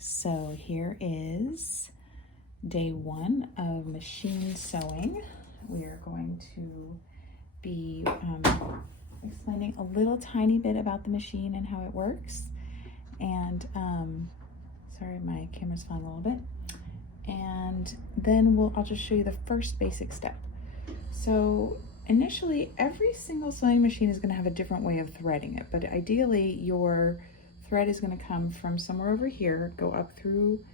So here is day one of machine sewing. We are going to be explaining a little tiny bit about the machine and how it works. And sorry, my camera's falling a little bit. And then I'll just show you the first basic step. So initially, every single sewing machine is going to have a different way of threading it, but ideally your thread is going to come from somewhere over here, go up through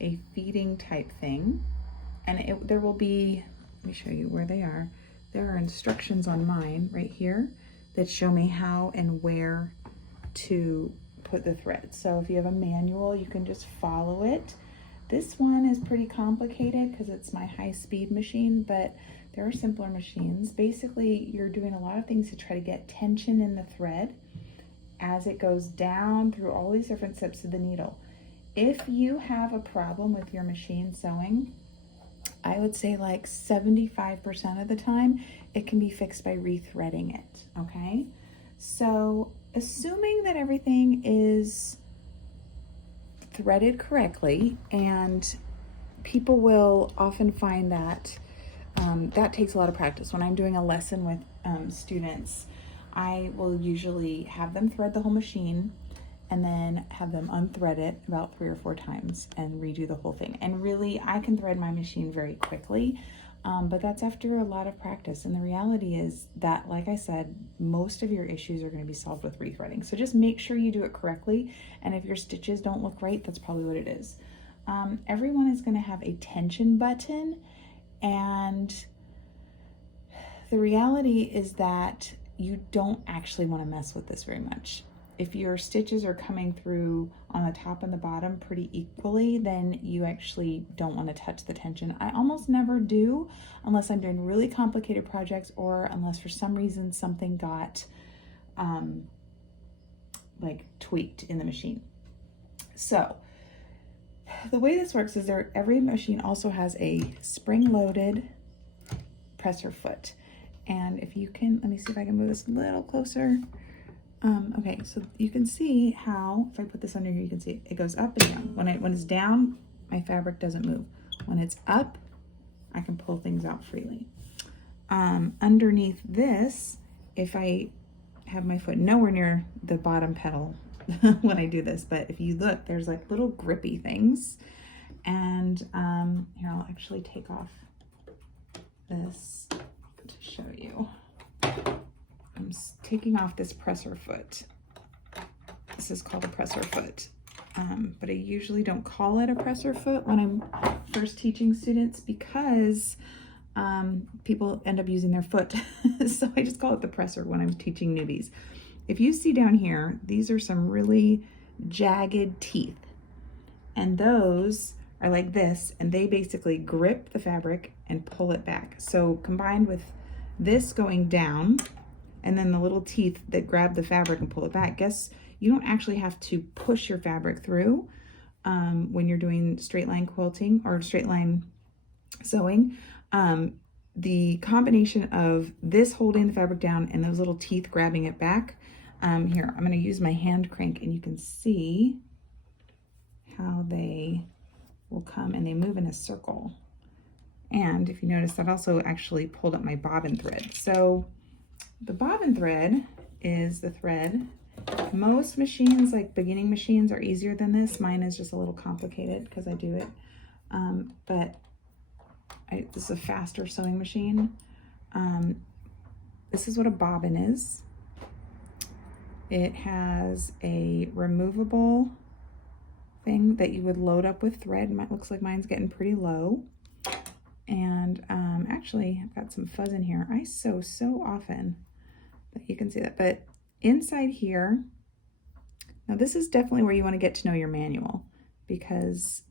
a feeding type thing, and there will be, let me show you where they are. There are instructions on mine right here that show me how and where to put the thread. So if you have a manual, you can just follow it. This one is pretty complicated because it's my high-speed machine, but there are simpler machines. Basically, you're doing a lot of things to try to get tension in the thread as it goes down through all these different steps of the needle. If you have a problem with your machine sewing, I would say like 75% of the time, it can be fixed by rethreading it, okay? So assuming that everything is threaded correctly, and people will often find that that takes a lot of practice. When I'm doing a lesson with students, I will usually have them thread the whole machine and then have them unthread it about 3 or 4 times and redo the whole thing. And really, I can thread my machine very quickly, but that's after a lot of practice. And the reality is that, like I said, most of your issues are going to be solved with rethreading. So just make sure you do it correctly. And if your stitches don't look right, that's probably what it is. Everyone is going to have a tension button, and the reality is that you don't actually want to mess with this very much. If your stitches are coming through on the top and the bottom pretty equally, then you actually don't want to touch the tension. I almost never do unless I'm doing really complicated projects, or unless for some reason something got like tweaked in the machine. So the way this works is every machine also has a spring-loaded presser foot. And if you can, let me see if I can move this a little closer. Okay, so you can see how, if I put this under here, you can see it goes up and down. When it's down, my fabric doesn't move. When it's up, I can pull things out freely. Underneath this, if I have my foot nowhere near the bottom pedal when I do this, but if you look, there's like little grippy things. And here, I'll actually take off this to show you. I'm taking off this presser foot. This is called a presser foot, but I usually don't call it a presser foot when I'm first teaching students, because people end up using their foot. So I just call it the presser when I'm teaching newbies. If you see down here, these are some really jagged teeth, and those are like this, and they basically grip the fabric and pull it back. So combined with this going down, and then the little teeth that grab the fabric and pull it back, guess you don't actually have to push your fabric through when you're doing straight line quilting or straight line sewing. The combination of this holding the fabric down and those little teeth grabbing it back, here, I'm going to use my hand crank, and you can see how they will come and they move in a circle. And if you notice, that also actually pulled up my bobbin thread. So the bobbin thread is the thread. Most machines, like beginning machines, are easier than this. Mine is just a little complicated because I do it. This is a faster sewing machine. This is what a bobbin is. It has a removable thing that you would load up with thread. Looks like mine's getting pretty low. And actually, I've got some fuzz in here. I sew so often that you can see that. But inside here, now this is definitely where you want to get to know your manual, because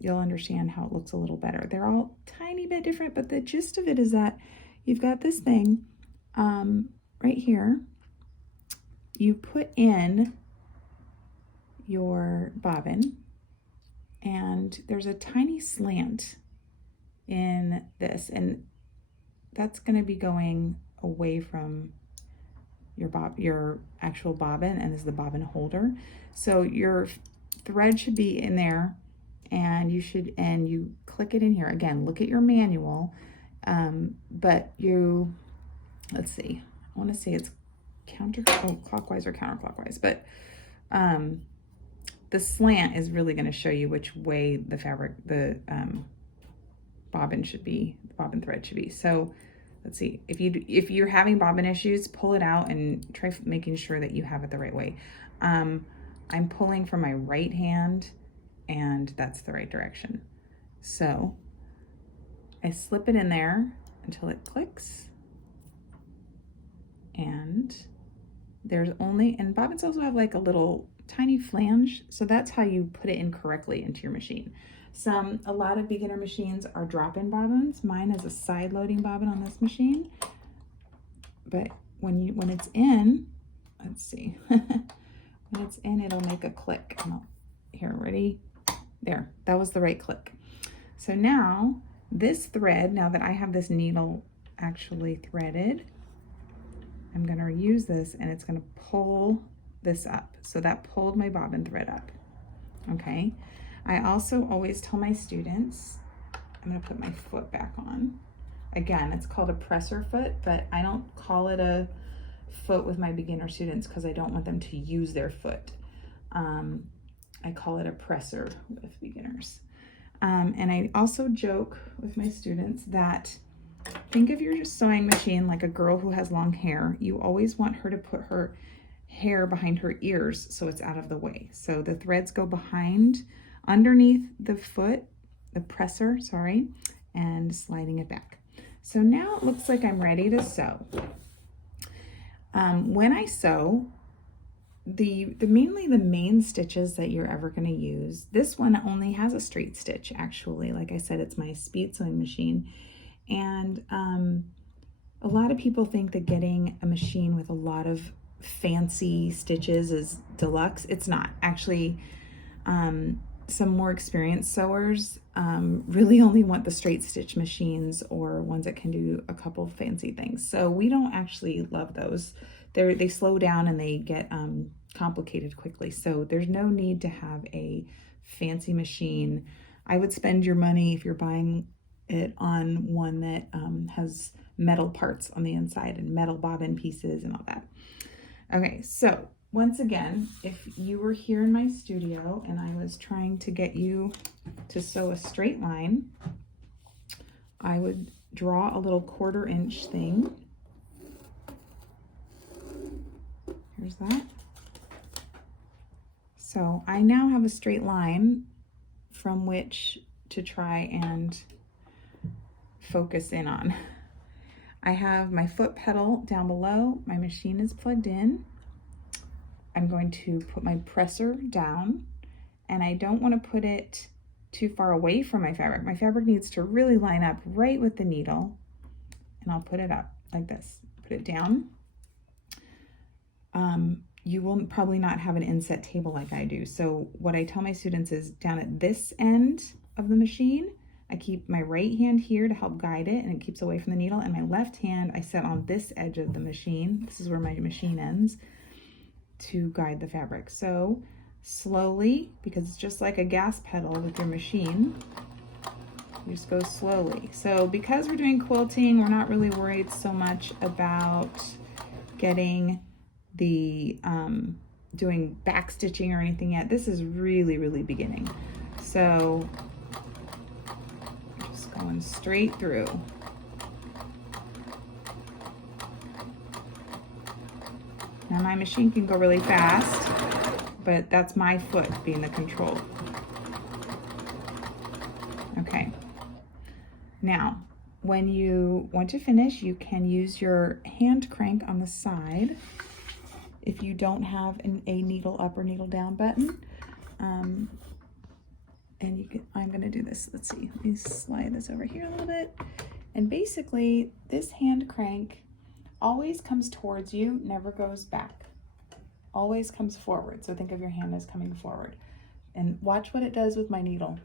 you'll understand how it looks a little better. They're all tiny bit different, but the gist of it is that you've got this thing right here. You put in your bobbin, and there's a tiny slant in this, and that's going to be going away from your actual bobbin, and this is the bobbin holder. So your thread should be in there, and you click it in here. Again, look at your manual, but let's see, I want to say it's clockwise or counterclockwise, but the slant is really going to show you which way the fabric, the bobbin thread should be. So let's see, if you're having bobbin issues, pull it out and try making sure that you have it the right way. I'm pulling from my right hand, and that's the right direction. So I slip it in there until it clicks. And and bobbins also have like a little tiny flange, so that's how you put it in correctly into your machine. A lot of beginner machines are drop-in bobbins. Mine is a side loading bobbin on this machine. But when it's in, let's see, when it's in, it'll make a click. Here, ready? There, that was the right click. So now this thread, now that I have this needle actually threaded, I'm gonna use this and it's gonna pull this up. So that pulled my bobbin thread up, okay? I also always tell my students, I'm gonna put my foot back on. Again, it's called a presser foot, but I don't call it a foot with my beginner students because I don't want them to use their foot. I call it a presser with beginners. And I also joke with my students that think of your sewing machine like a girl who has long hair. You always want her to put her hair behind her ears so it's out of the way. So the threads go underneath the foot, the presser, sorry, and sliding it back. So now it looks like I'm ready to sew. When I sew, mainly the main stitches that you're ever going to use, this one only has a straight stitch actually. Like I said, it's my speed sewing machine. And a lot of people think that getting a machine with a lot of fancy stitches is deluxe. It's not. Actually, some more experienced sewers really only want the straight stitch machines or ones that can do a couple fancy things. So we don't actually love those. They slow down and they get complicated quickly. So there's no need to have a fancy machine. I would spend your money if you're buying it on one that has metal parts on the inside and metal bobbin pieces and all that. Okay, so once again, if you were here in my studio and I was trying to get you to sew a straight line, I would draw a little 1/4 inch thing. Here's that. So I now have a straight line from which to try and focus in on. I have my foot pedal down below. My machine is plugged in. I'm going to put my presser down, and I don't want to put it too far away from my fabric. My fabric needs to really line up right with the needle, and I'll put it up like this. Put it down. You will probably not have an inset table like I do. So what I tell my students is down at this end of the machine, I keep my right hand here to help guide it and it keeps away from the needle, and my left hand I set on this edge of the machine. This is where my machine ends, to guide the fabric. So slowly, because it's just like a gas pedal with your machine, you just go slowly. So because we're doing quilting, we're not really worried so much about getting the doing back stitching or anything yet. This is really beginning. So just going straight through. Now my machine can go really fast, but that's my foot being the control. Okay. Now, when you want to finish, you can use your hand crank on the side if you don't have a needle up or needle down button. And you can, I'm gonna do this, let's see, let me slide this over here a little bit. And basically, this hand crank always comes towards you, never goes back. Always comes forward. So think of your hand as coming forward. And watch what it does with my needle.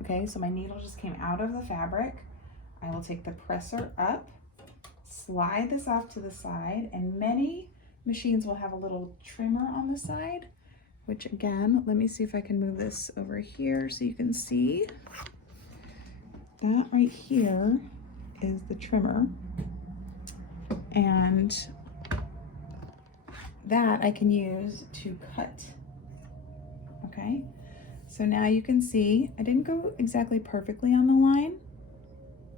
Okay, so my needle just came out of the fabric. I will take the presser up, slide this off to the side, and many machines will have a little trimmer on the side. which again, let me see if I can move this over here so you can see. That right here is the trimmer, and that I can use to cut. Okay, so now you can see I didn't go exactly perfectly on the line,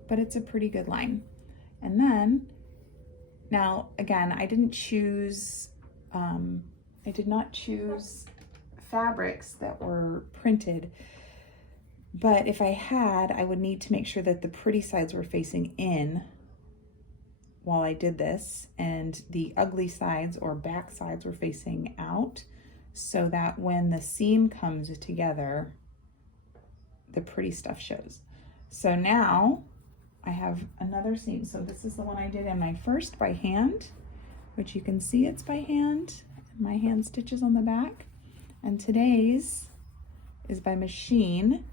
but it's a pretty good line. And then now again, I did not choose fabrics that were printed, but if I had, I would need to make sure that the pretty sides were facing in while I did this, and the ugly sides or back sides were facing out, so that when the seam comes together, the pretty stuff shows. So now I have another seam. So this is the one I did in my first by hand, which you can see it's by hand, my hand stitches on the back. And today's is by machine.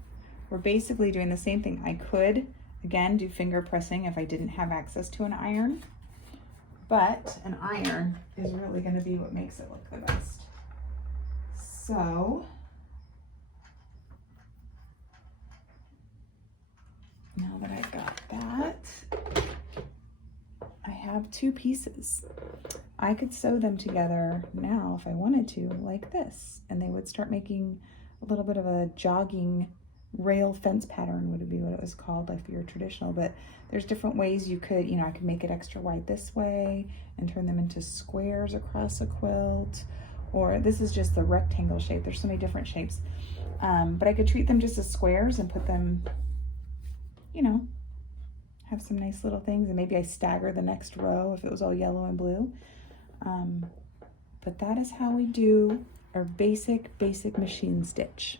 We're basically doing the same thing. I could, again, do finger pressing if I didn't have access to an iron, but an iron is really going to be what makes it look the best. So now that I've got that, I have two pieces. I could sew them together now if I wanted to, like this, and they would start making a little bit of a jogging rail fence pattern would be what it was called, like your traditional. But there's different ways you could, I could make it extra wide this way and turn them into squares across a quilt, or this is just the rectangle shape. There's so many different shapes, but I could treat them just as squares and put them, have some nice little things, and maybe I stagger the next row if it was all yellow and blue. But that is how we do our basic machine stitch.